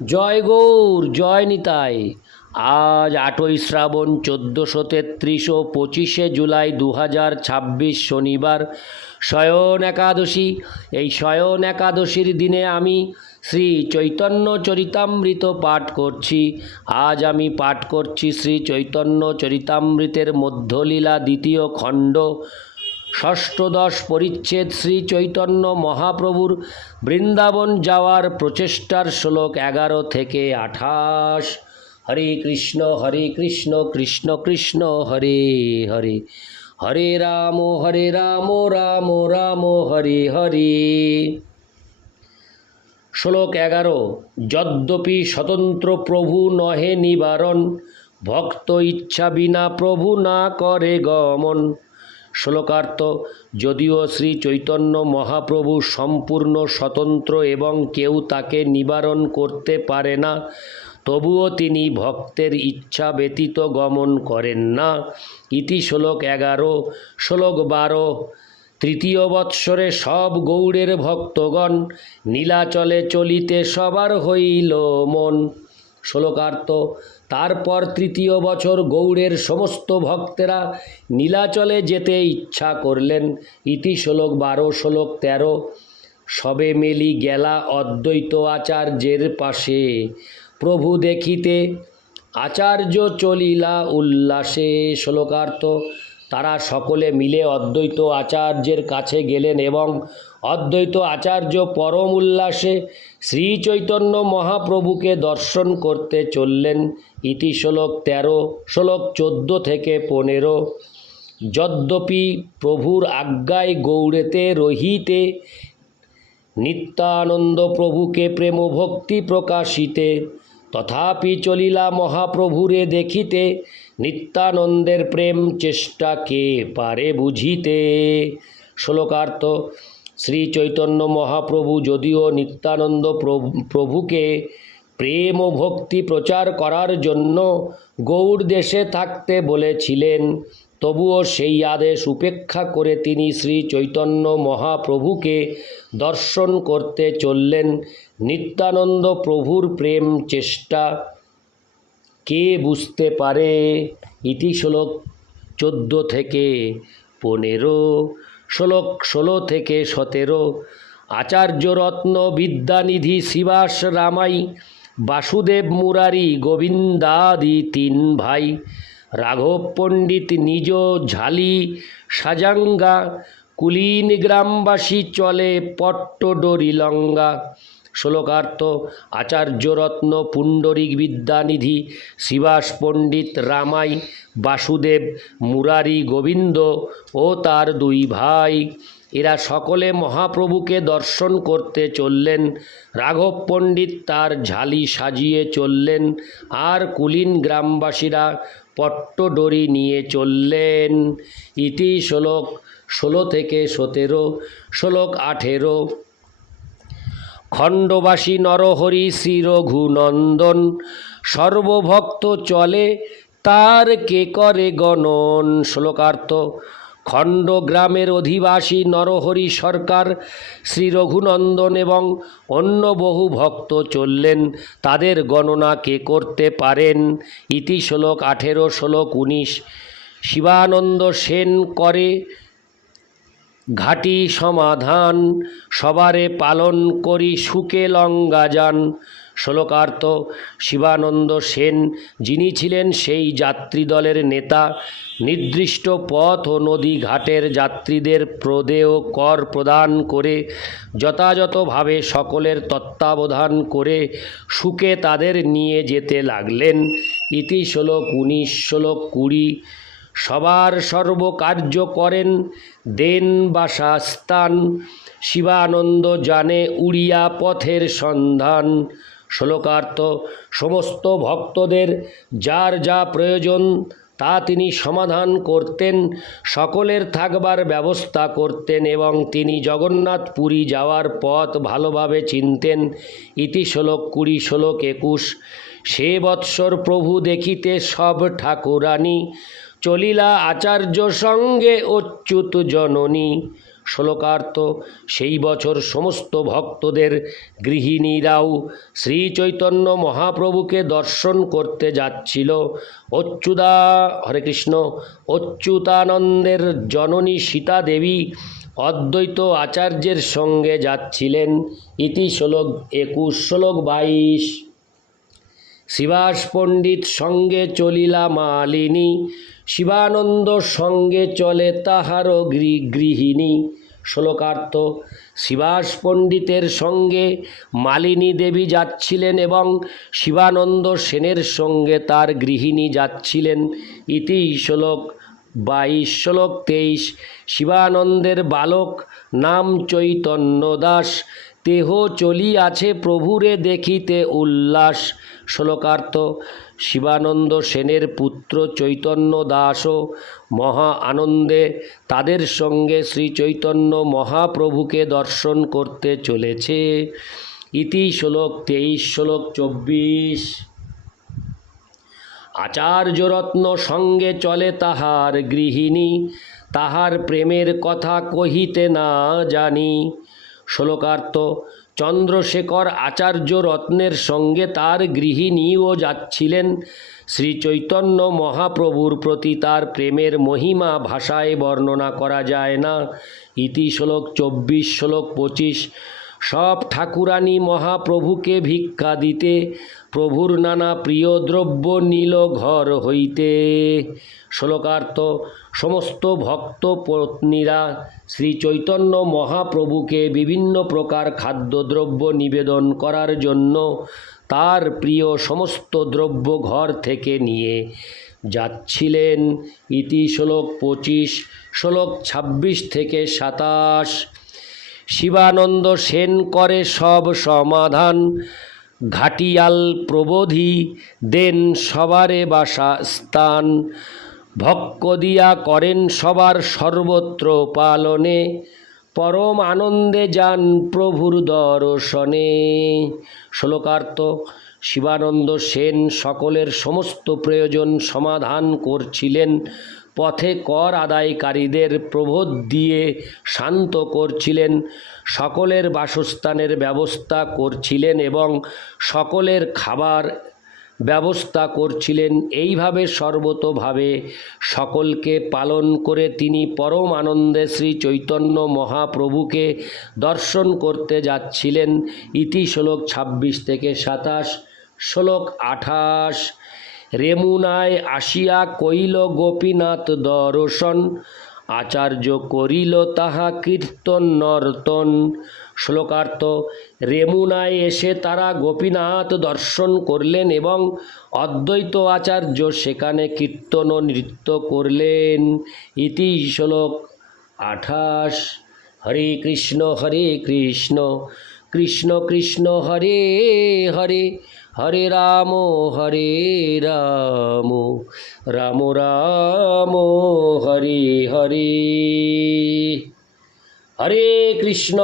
জয় গৌর জয় নিতাই। আজ 8ই শ্রাবণ 1433 ও 25শে জুলাই 2026 শনিবার শয়ন একাদশী। এই শয়ন একাদশীর দিনে আমি শ্রী চৈতন্য চরিতামৃত পাঠ করছি। আজ আমি পাঠ করছি শ্রী চৈতন্য চরিতামৃতের মধ্যলীলা দ্বিতীয় খণ্ড ষষ্ঠদশ পরিচ্ছেদ শ্রী চৈতন্য মহাপ্রভুর বৃন্দাবন যাওয়ার প্রচেষ্টার শ্লোক 11 থেকে 28। হরে কৃষ্ণ কৃষ্ণ কৃষ্ণ হরে হরে, হরে রাম রাম রাম হরে হরে। শ্লোক 11। যদ্যপি স্বতন্ত্র প্রভু নহে নিবারণ, ভক্ত ইচ্ছা বিনা প্রভু না করে গমন। শ্লোকার্থ: যদিও শ্রী চৈতন্য মহাপ্রভু সম্পূর্ণ স্বতন্ত্র এবং কেউ তাকে নিবারণ করতে পারে না, তবুও তিনি ভক্তের ইচ্ছা ব্যতীত গমন করেন না। ইতি শ্লোক 11। শ্লোক 12। তৃতীয় বৎসরে সব গৌড়ের ভক্তগণ, নীলাচলে চলিতে সবার হইল মন। শ্লোকার্থ: তারপর তৃতীয় বছর গৌড়ের সমস্ত ভক্তেরা নীলাচলে যেতে ইচ্ছা করলেন। ইতি শ্লোক 12। শ্লোক 13। সবে মেলি গেলা অদ্বৈত আচার্যের পাশে, প্রভু দেখিতে আচার্য চলিলা উল্লাসে। শ্লোকার্থ: তারা সকলে মিলে অদ্বৈত আচার্যের কাছে গেলেন এবং অদ্বৈত আচার্য পরম উল্লাসে শ্রী চৈতন্য মহাপ্রভুকে দর্শন করতে চললেন। ইতি শ্লোক 13। শ্লোক 14 থেকে 15। যদ্যপি প্রভুর আজ্ঞায় গৌড়েতে রহিতে, নিত্যানন্দ প্রভুকে প্রেম ভক্তি প্রকাশিতে, তথাপি চলিলা মহাপ্রভুরে দেখিতে, নিত্যানন্দের প্রেম চেষ্টা কে পারে বুঝিতে। শ্লোকার্থ: শ্রী চৈতন্য মহাপ্রভু যদিও নিত্যানন্দ প্রভুকে প্রেম ও ভক্তি প্রচার করার জন্য গৌড় দেশে থাকতে বলেছিলেন, তবুও সেই আদেশ উপেক্ষা করে তিনি শ্রী চৈতন্য মহাপ্রভুকে দর্শন করতে চললেন। নিত্যানন্দ প্রভুর প্রেম চেষ্টা কে বুঝতে পারে? ইতি শ্লোক 14 থেকে 15। শ্লোক 16 থেকে 17। আচার্যরত্ন বিদ্যানিধি শ্রীবাস রামাই, বাসুদেব মুরারি গোবিন্দাদি তিন ভাই, রাঘব পণ্ডিত নিজ ঝালি সাজাঙ্গা, কুলীন গ্রামবাসী চলে পট্টডোরি লঙ্গা। শ্লোকার্থ: আচার্যরত্ন পুণ্ডরিক বিদ্যানিধি শ্রীবাস পণ্ডিত রামাই, বাসুদেব মুরারি গোবিন্দ ও তার দুই ভাই, এরা সকলে মহাপ্রভুকে দর্শন করতে চললেন। রাঘব পণ্ডিত তার ঝালি সাজিয়ে চললেন, আর কুলীন গ্রামবাসীরা পট্টডোরি নিয়ে চললেন। ইতি শ্লোক 16 থেকে 17। শ্লোক 18। খণ্ডবাসী নরহরি শ্রী রঘুনন্দন, সর্বভক্ত চলে তার কে করে গণন। শ্লোকার্থ: খণ্ড গ্রামের অধিবাসী নরহরি সরকার, শ্রী রঘুনন্দন এবং অন্য বহু ভক্ত চললেন, তাদের গণনা কে করতে পারেন? ইতি শ্লোক 18। শ্লোক 19। শিবানন্দ সেন করে ঘাটি সমাধান, সবারে পালন করি সুখে লঙ্গা যান। শ্লোকার্থ: শিবানন্দ সেন, যিনি ছিলেন সেই যাত্রী দলের নেতা, নির্দিষ্ট পথ ও নদী ঘাটের যাত্রীদের প্রদেয় কর প্রদান করে যথাযথভাবে সকলের তত্ত্বাবধান করে সুখে তাদের নিয়ে যেতে লাগলেন। ইতি শ্লোক 19। শ্লোক 20। সবার সর্বকার্য করেন দেন বাসাস্থান, শিবানন্দ জানে উড়িয়া পথের সন্ধান। শ্লোকার্থ: সমস্ত ভক্তদের যার যা প্রয়োজন তা তিনি সমাধান করতেন, সকলের থাকবার ব্যবস্থা করতেন এবং তিনি জগন্নাথ পুরী যাওয়ার পথ ভালোভাবে চিনতেন। ইতি শ্লোক 20। শ্লোক 21। সে বৎসর প্রভু দেখিতে সব ঠাকুরানী, চলিলা আচার্য সঙ্গে অচ্যুত জননী। শ্লোকার্থ সেই বছর সমস্ত ভক্তদের গৃহিণীরাও শ্রী চৈতন্য মহাপ্রভুকে দর্শন করতে যাচ্ছিল। হরে কৃষ্ণ। অচ্যুতানন্দের জননী সীতা দেবী অদ্বৈত আচার্যের সঙ্গে যাচ্ছিলেন। ইতি শ্লোক 21। শ্লোক 22। শিবাস পণ্ডিত সঙ্গে চলিলা মালিনী, শিবানন্দ সঙ্গে চলে তাহারও গৃহিণী। শ্লোকার্থ শিবাস পণ্ডিতের সঙ্গে মালিনী দেবী যাচ্ছিলেন এবং শিবানন্দ সেনের সঙ্গে তার গৃহিণী যাচ্ছিলেন। ইতি শ্লোক 22। শ্লোক 23। শিবানন্দের বালক নাম চৈতন্য দাস, দেহ চলিয়াছে প্রভুরে দেখিতে উল্লাস। শ্লোকার্থ শিবানন্দ সেনের পুত্র চৈতন্য দাসও মহা আনন্দে তাদের সঙ্গে শ্রী চৈতন্য মহাপ্রভুকে দর্শন করতে চলেছে। ইতি শ্লোক 23। শ্লোক 24। আচার্যরত্ন সঙ্গে চলে তাহার গৃহিণী, তাহার প্রেমের কথা কহিতে না জানি। শ্লোকার্থ চন্দ্রশেখর আচার্য রত্নের সঙ্গে তার গৃহিণীও যাচ্ছিলেন। শ্রী চৈতন্য মহাপ্রভুর প্রতি তার প্রেমের মহিমা ভাষায় বর্ণনা করা যায় না। ইতি শ্লোক 24। শ্লোক 25। সব ঠাকুরানী মহাপ্রভুকে ভিক্ষা দিতে, প্রভুর নানা প্রিয় দ্রব্য নীল ঘর হইতে। শ্লোকার্থ সমস্ত ভক্ত পত্নীরা শ্রী চৈতন্য মহাপ্রভুকে বিভিন্ন প্রকার খাদ্যদ্রব্য নিবেদন করার জন্য তার প্রিয় সমস্ত দ্রব্য ঘর থেকে নিয়ে যাচ্ছিলেন। ইতি শ্লোক 25। শ্লোক 26 থেকে 27। শিবানন্দ সেন করে সব সমাধান, ঘাটিয়াল প্রবোধি দেন সবারে বাসা স্থান, ভক্ক দিয়া করেন সবার সর্বত্র পালনে, পরম আনন্দে যান প্রভুর দর্শনে। শ্লোকার্থ শিবানন্দ সেন সকলের সমস্ত প্রয়োজন সমাধান করছিলেন, পথে কর আদায়কারীদের প্রবোধ দিয়ে শান্ত করছিলেন, সকলের বাসস্থানের ব্যবস্থা করছিলেন এবং সকলের খাবার ব্যবস্থা করছিলেন। এইভাবে সর্বতোভাবে সকলকে পালন করে তিনি পরম আনন্দে শ্রী চৈতন্য মহাপ্রভুকে দর্শন করতে যাচ্ছিলেন। ইতি শ্লোক 26 থেকে 27। শ্লোক 28। রেমুনায় আসিয়া কইল গোপীনাথ দর্শন, আচার্য করিল তাহা কীর্তন নর্তন। শ্লোকার্থ রেমুনায় এসে তারা গোপীনাথ দর্শন করলেন এবং অদ্বৈত আচার্য সেখানে কীর্তন ও নৃত্য করলেন। ইতি শ্লোক 28। হরে কৃষ্ণ কৃষ্ণ কৃষ্ণ হরে হরে, হরে রাম রাম রাম হরে হরে। হরে কৃষ্ণ।